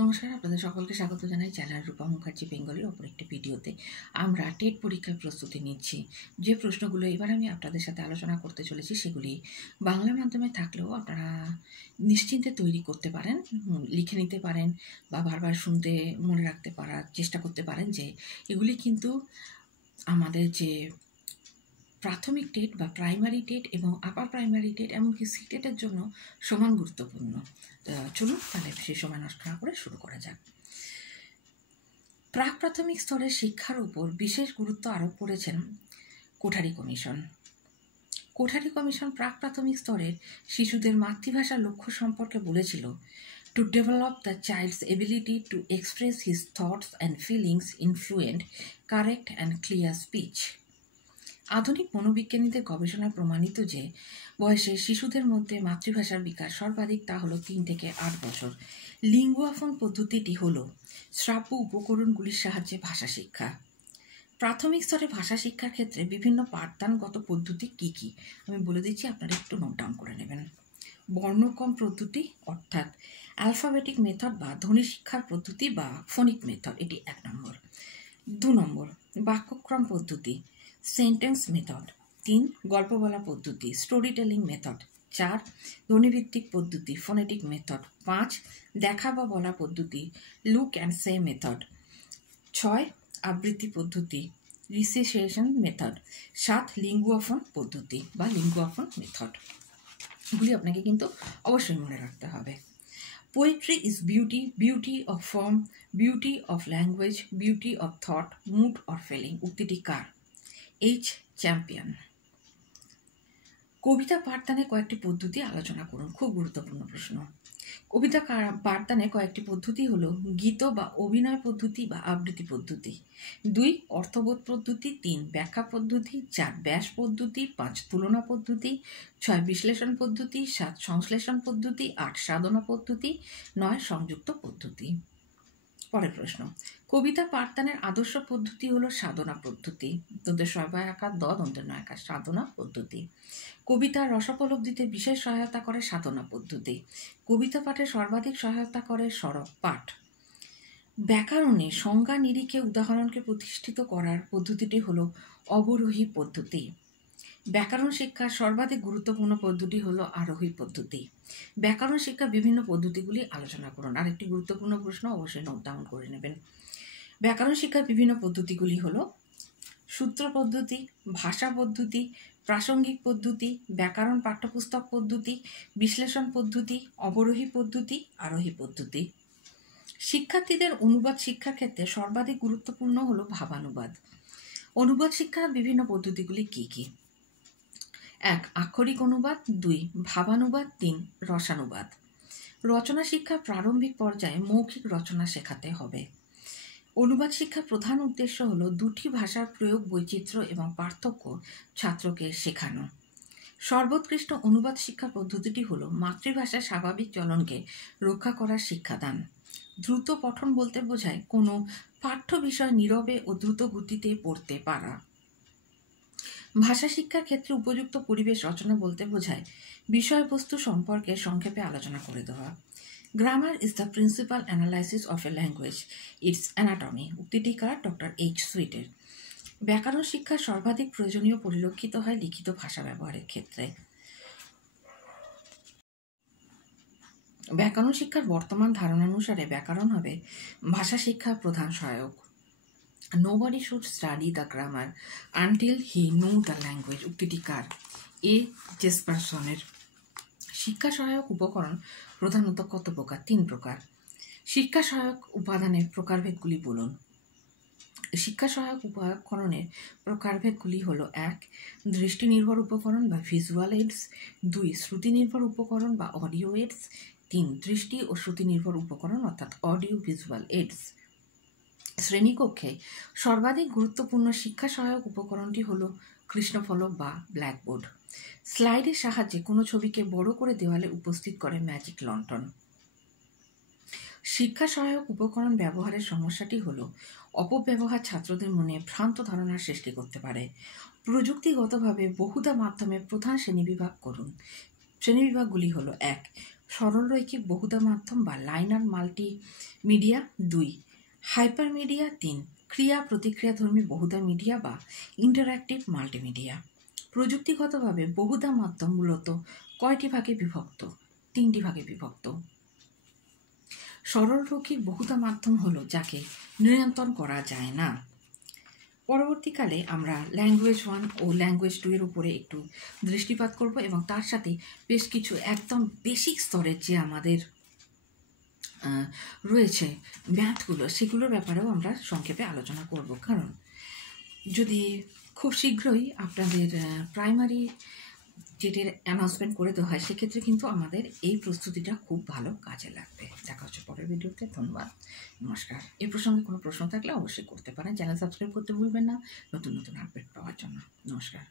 নমস্কার, আপনাদের সকলকে স্বাগত জানাই চ্যানেল রূপা মুখার্জি বেঙ্গলির ওপর একটি ভিডিওতে। আমরা টেট পরীক্ষার প্রস্তুতি নিচ্ছি। যে প্রশ্নগুলো এবার আমি আপনাদের সাথে আলোচনা করতে চলেছি সেগুলি বাংলা মাধ্যমে থাকলেও আপনারা নিশ্চিন্তে তৈরি করতে পারেন, লিখে নিতে পারেন বা বারবার শুনতে মনে রাখতে পারার চেষ্টা করতে পারেন যে এগুলি কিন্তু আমাদের যে প্রাথমিক টেট বা প্রাইমারি টেট এবং আপার প্রাইমারি টেট এমনকি সিটেটের জন্য সমান গুরুত্বপূর্ণ। চলুন তাহলে সেই সময় নষ্ট না করে শুরু করা যাক। প্রাক প্রাথমিক স্তরের শিক্ষার উপর বিশেষ গুরুত্ব আরোপ করেছেন কোঠারি কমিশন। কোঠারি কমিশন প্রাক প্রাথমিক স্তরের শিশুদের মাতৃভাষার লক্ষ্য সম্পর্কে বলেছিল, to develop the child's ability to express his thoughts and feelings in fluent, correct and clear speech. আধুনিক মনোবিজ্ঞানীদের গবেষণায় প্রমাণিত যে বয়সে শিশুদের মধ্যে মাতৃভাষার বিকাশ সর্বাধিক, তা হলো 3 থেকে 8 বছর। লিঙ্গুয়াফোন পদ্ধতিটি হল শ্রাব্য উপকরণগুলির সাহায্যে ভাষা শিক্ষা। প্রাথমিক স্তরে ভাষা শিক্ষার ক্ষেত্রে বিভিন্ন পাঠদানগত পদ্ধতি কী কী আমি বলে দিচ্ছি, আপনারা একটু নোট ডাউন করে নেবেন। বর্ণক্রম পদ্ধতি অর্থাৎ অ্যালফাবেটিক মেথড বা ধ্বনি শিক্ষার পদ্ধতি বা ফোনিক মেথড, এটি 1 নম্বর। 2 নম্বর বাক্যক্রম পদ্ধতি, সেন্টেন্স মেথড। 3 গল্প বলা পদ্ধতি, স্টোরি টেলিং মেথড। 4 ধ্বনিভিত্তিক পদ্ধতি, ফোনেটিক মেথড। 5 দেখা বা বলা পদ্ধতি, লুক অ্যান্ড সে মেথড। 6 আবৃত্তি পদ্ধতি, রিসিসিয়েশন মেথড। 7 লিঙ্গুয়াফোন পদ্ধতি বা লিঙ্গুয়াফোন মেথড। এগুলি আপনাকে কিন্তু অবশ্যই মনে রাখতে হবে। Poetry is beauty, beauty of form, beauty of language, beauty of thought, mood or feeling. উক্তিটি কার? H champion. কবিতা পাঠদানে কয়েকটি পদ্ধতি আলোচনা করুন। খুব গুরুত্বপূর্ণ প্রশ্ন। কবিতা পাঠদানে কয়েকটি পদ্ধতি হলো গীত বা অভিনয় পদ্ধতি বা আবৃত্তি পদ্ধতি। 2 অর্থবোধ পদ্ধতি। 3 ব্যাখ্যা পদ্ধতি। 4 ব্যাস পদ্ধতি। 5 তুলনা পদ্ধতি। 6 বিশ্লেষণ পদ্ধতি। 7 সংশ্লেষণ পদ্ধতি। 8 সাধনা পদ্ধতি। 9 সংযুক্ত পদ্ধতি। পরের প্রশ্ন, কবিতা পাঠদানের আদর্শ পদ্ধতি হলো সাধনা পদ্ধতি। সাধনা পদ্ধতি। কবিতার রসোপলব্ধিতে বিশেষ সহায়তা করে সাধনা পদ্ধতি। কবিতা পাঠে সর্বাধিক সহায়তা করে সরব পাঠ। ব্যাকরণে সংজ্ঞা নিরিখে উদাহরণকে প্রতিষ্ঠিত করার পদ্ধতিটি হলো অবরোহী পদ্ধতি। ব্যাকরণ শিক্ষার সর্বাধিক গুরুত্বপূর্ণ পদ্ধতি হলো আরোহী পদ্ধতি। ব্যাকরণ শিক্ষার বিভিন্ন পদ্ধতিগুলি আলোচনা করুন। আরেকটি গুরুত্বপূর্ণ প্রশ্ন, অবশ্যই নোট ডাউন করে নেবেন। ব্যাকরণ শিক্ষার বিভিন্ন পদ্ধতিগুলি হলো সূত্র পদ্ধতি, ভাষা পদ্ধতি, প্রাসঙ্গিক পদ্ধতি, ব্যাকরণ পাঠ্যপুস্তক পদ্ধতি, বিশ্লেষণ পদ্ধতি, অবরোহী পদ্ধতি, আরোহী পদ্ধতি। শিক্ষার্থীদের অনুবাদ শিক্ষার ক্ষেত্রে সর্বাধিক গুরুত্বপূর্ণ হলো ভাবানুবাদ। অনুবাদ শিক্ষার বিভিন্ন পদ্ধতিগুলি কী কী? 1 আক্ষরিক অনুবাদ। 2 ভাবানুবাদ। 3 রসানুবাদ। রচনা শিক্ষার প্রারম্ভিক পর্যায়ে মৌখিক রচনা শেখাতে হবে। অনুবাদ শিক্ষার প্রধান উদ্দেশ্য হলো দুটি ভাষার প্রয়োগ, বৈচিত্র্য এবং পার্থক্য ছাত্রকে শেখানো। সর্বোৎকৃষ্ট অনুবাদ শিক্ষা পদ্ধতিটি হলো মাতৃভাষার স্বাভাবিক চলনকে রক্ষা করার শিক্ষাদান। দ্রুত পঠন বলতে বোঝায় কোনো পাঠ্য বিষয় নীরবে ও দ্রুত গতিতে পড়তে পারা। ভাষা শিক্ষার ক্ষেত্রে উপযুক্ত পরিবেশ রচনা বলতে বোঝায় বিষয়বস্তু সম্পর্কে সংক্ষেপে আলোচনা করে দেওয়া। Grammar is the principal analysis of a language, it's anatomy. উক্তিটি কার? Doctor H সুইটের। ব্যাকরণ শিক্ষার সর্বাধিক প্রয়োজনীয় পরিলক্ষিত হয় লিখিত ভাষা ব্যবহারের ক্ষেত্রে। ব্যাকরণ শিক্ষার বর্তমান ধারণানুসারে ব্যাকরণ হবে ভাষা শিক্ষার প্রধান সহায়ক। Nobody should study the grammar until he know the language. উক্তিটি কার? এ জেসপারসনের। শিক্ষা সহায়ক উপকরণ প্রধানত কত প্রকার? 3 প্রকার। শিক্ষা সহায়ক উপাদানের প্রকারভেদগুলি বলুন। শিক্ষা সহায়ক উপকরণের প্রকারভেদগুলি হলো 1 দৃষ্টি নির্ভর উপকরণ বা ভিজুয়াল এইডস। 2 শ্রুতি নির্ভর উপকরণ বা অডিও এইডস। 3 দৃষ্টি ও শ্রুতি নির্ভর উপকরণ অর্থাৎ অডিও ভিজুয়াল এইডস। শ্রেণীকক্ষে সর্বাধিক গুরুত্বপূর্ণ শিক্ষা সহায়ক উপকরণটি হলো কৃষ্ণফলক বা ব্ল্যাকবোর্ড। স্লাইডের সাহায্যে কোনো ছবিকে বড় করে দেওয়ালে উপস্থিত করে ম্যাজিক লন্ঠন। শিক্ষা সহায়ক উপকরণ ব্যবহারের সমস্যাটি হলো অপব্যবহার ছাত্রদের মনে ভ্রান্ত ধারণার সৃষ্টি করতে পারে। প্রযুক্তিগতভাবে বহুধা মাধ্যমে প্রধান শ্রেণীবিভাগ করুন। শ্রেণীবিভাগগুলি হলো 1 সরলরৈখিক বহুধা মাধ্যম বা লাইনার মাল্টিমিডিয়া 2, হাইপার মিডিয়া 3, ক্রিয়া প্রতিক্রিয়াধর্মী বহুধা মিডিয়া বা ইন্টারঅ্যাক্টিভ মাল্টিমিডিয়া। প্রযুক্তিগতভাবে বহুধা মাধ্যম মূলত কয়টি ভাগে বিভক্ত? 3টি ভাগে বিভক্ত। সরলরৈখিক বহুধা মাধ্যম হলো যাকে নিয়ন্ত্রণ করা যায় না। পরবর্তীকালে আমরা ল্যাঙ্গুয়েজ 1 ও ল্যাঙ্গুয়েজ 2 এর উপরে একটু দৃষ্টিপাত করব এবং তার সাথে বেশ কিছু একদম বেসিক স্তরের যে আমাদের রয়েছে ম্যাথগুলো, সেগুলোর ব্যাপারেও আমরা সংক্ষেপে আলোচনা করব। কারণ যদি খুব শীঘ্রই আপনাদের প্রাইমারি যেটির অ্যানাউন্সমেন্ট করে দেওয়া হয়, সেক্ষেত্রে কিন্তু আমাদের এই প্রস্তুতিটা খুব ভালো কাজে লাগবে। দেখা হচ্ছে পরের ভিডিওতে। ধন্যবাদ, নমস্কার। এই প্রসঙ্গে কোনো প্রশ্ন থাকলে অবশ্যই করতে পারেন। চ্যানেল সাবস্ক্রাইব করতে ভুলবেন না নতুন নতুন আপডেট পাওয়ার জন্য। নমস্কার।